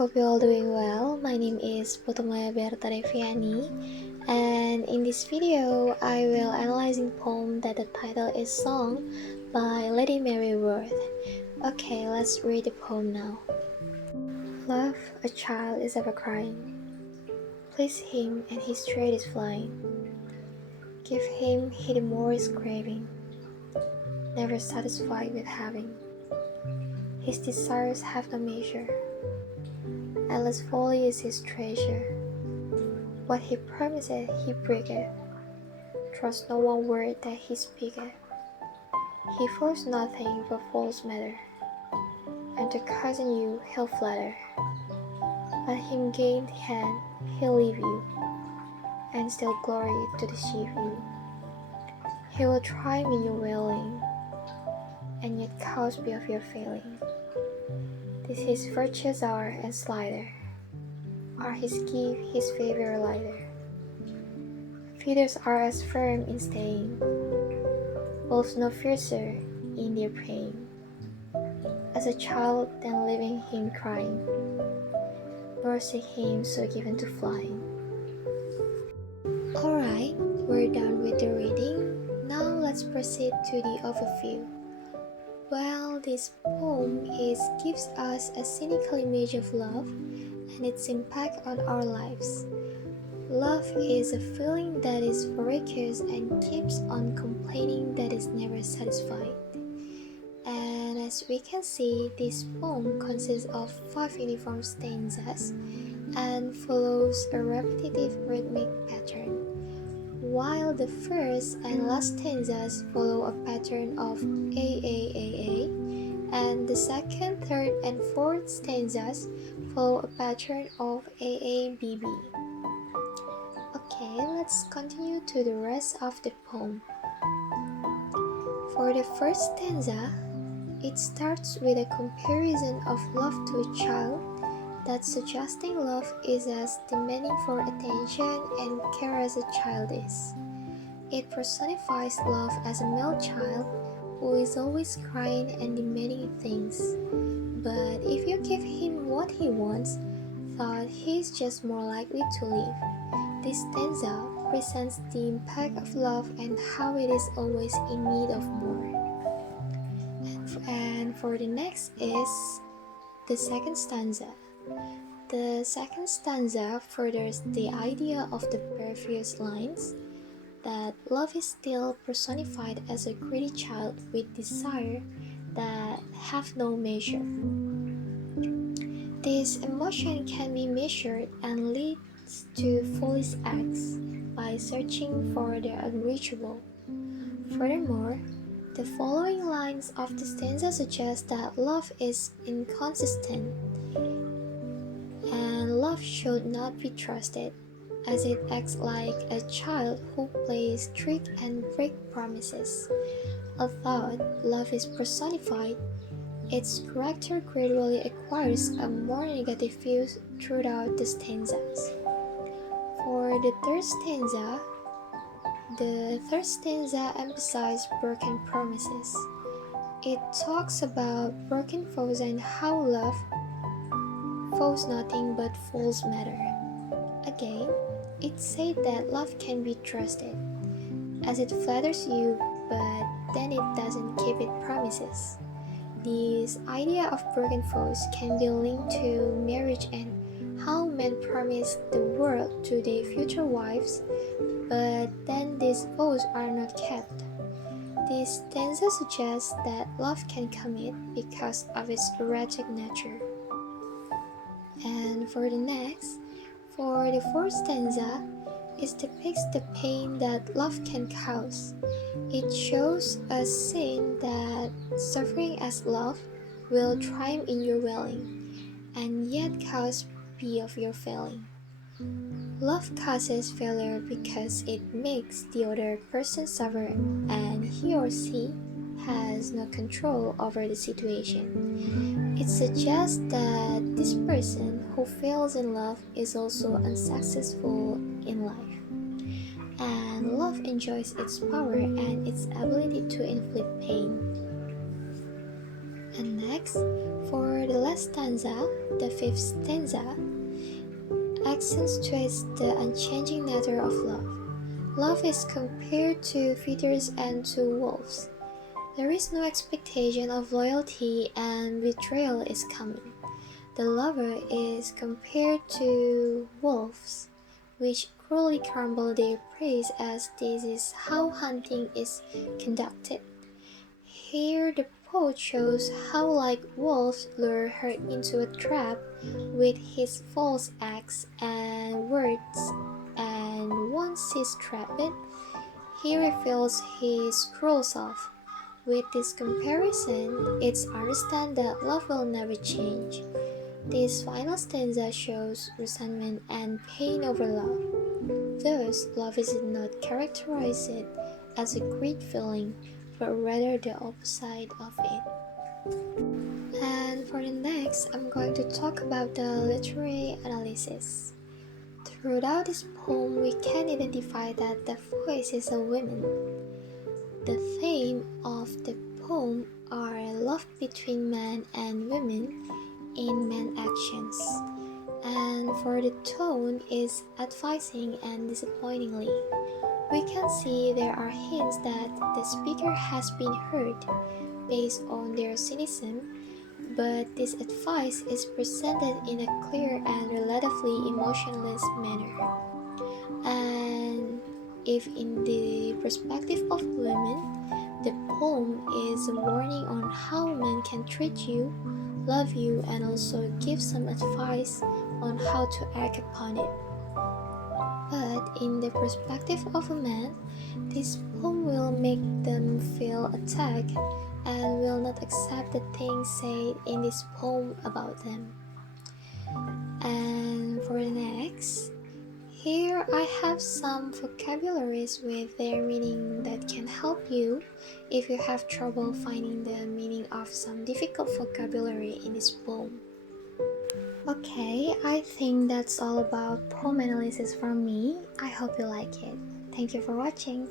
hope you're all doing well. My name is Putu Bertha Deviani, and in this video, I will analyzing poem that the title is Song by Lady Mary Worth. Okay, let's read the poem now. Love, a child is ever crying. Please him and his thread is flying. Give him he the more is craving, never satisfied with having. His desires have no measure. Endless folly is his treasure. What he promiseth, he breaketh. Trust no one word that he speaketh. He fears nothing but false matter, and to cozen you he'll flatter. Let him gain the hand, he'll leave you, and still glory to deceive you. He will triumph in your wailing, and yet cause be of your failing. This his virtues are and slighter, are his gift, his favor lighter. Feeders are as firm in staying, wolves no fiercer in their preying. As a child then leaving him crying, nor see him so given to flying. Alright, we're done with the reading. Now let's proceed to the overview. Well, this poem gives us a cynical image of love and its impact on our lives. Love is a feeling that is voracious and keeps on complaining that is never satisfied. And as we can see, this poem consists of 5 uniform stanzas and follows a repetitive rhythmic pattern, while the first and last stanzas follow a pattern of AAAA, and the second, third, and fourth stanzas follow a pattern of AABB. Okay, let's continue to the rest of the poem. For the first stanza, it starts with a comparison of love to a child, that suggesting love is as demanding for attention and care as a child is. It personifies love as a male child who is always crying and demanding things. But if you give him what he wants, thought he is just more likely to leave. This stanza presents the impact of love and how it is always in need of more. And for the next is the second stanza. The second stanza furthers the idea of the previous lines, that love is still personified as a greedy child with desire that have no measure. This emotion can be measured and leads to foolish acts by searching for the unreachable. Furthermore, the following lines of the stanza suggest that love is inconsistent, and love should not be trusted, as it acts like a child who plays trick and break promises. Although love is personified, its character gradually acquires a more negative view throughout the stanzas. For the third stanza emphasizes broken promises. It talks about broken vows and how love vows nothing but false matter. Again, it said that love can be trusted, as it flatters you, but then it doesn't keep its promises. This idea of broken vows can be linked to marriage and how men promise the world to their future wives, but then these vows are not kept. This stanza suggests that love can commit because of its erratic nature. And for the fourth stanza, it depicts the pain that love can cause. It shows a scene that suffering as love will triumph in your wailing, and yet cause be of your failing. Love causes failure because it makes the other person suffer, and he or she has no control over the situation. It suggests that this person who fails in love is also unsuccessful in life, and love enjoys its power and its ability to inflict pain. And next, for the last stanza, the fifth stanza, accentuates the unchanging nature of love. Love is compared to feathers and to wolves. There is no expectation of loyalty and betrayal is coming. The lover is compared to wolves, which cruelly crumble their prey as this is how hunting is conducted. Here the poet shows how like wolves lure her into a trap with his false acts and words, and once he's trapped, he reveals his cruel self. With this comparison, it's understand that love will never change. This final stanza shows resentment and pain over love. Thus, love is not characterized as a great feeling, but rather the opposite of it. And for the next, I'm going to talk about the literary analysis. Throughout this poem, we can identify that the voice is a woman. The theme of the poem are love between man and women in man actions, and for the tone is advising and disappointingly. We can see there are hints that the speaker has been hurt based on their cynicism, but this advice is presented in a clear and relatively emotionless manner. And if in the perspective of women, the poem is a warning on how men can treat you, love you, and also give some advice on how to act upon it. But in the perspective of a man, this poem will make them feel attacked and will not accept the things said in this poem about them. And for the next, here I have some vocabularies with their meaning that can help you if you have trouble finding the meaning of some difficult vocabulary in this poem. Okay, I think that's all about poem analysis from me. I hope you like it. Thank you for watching.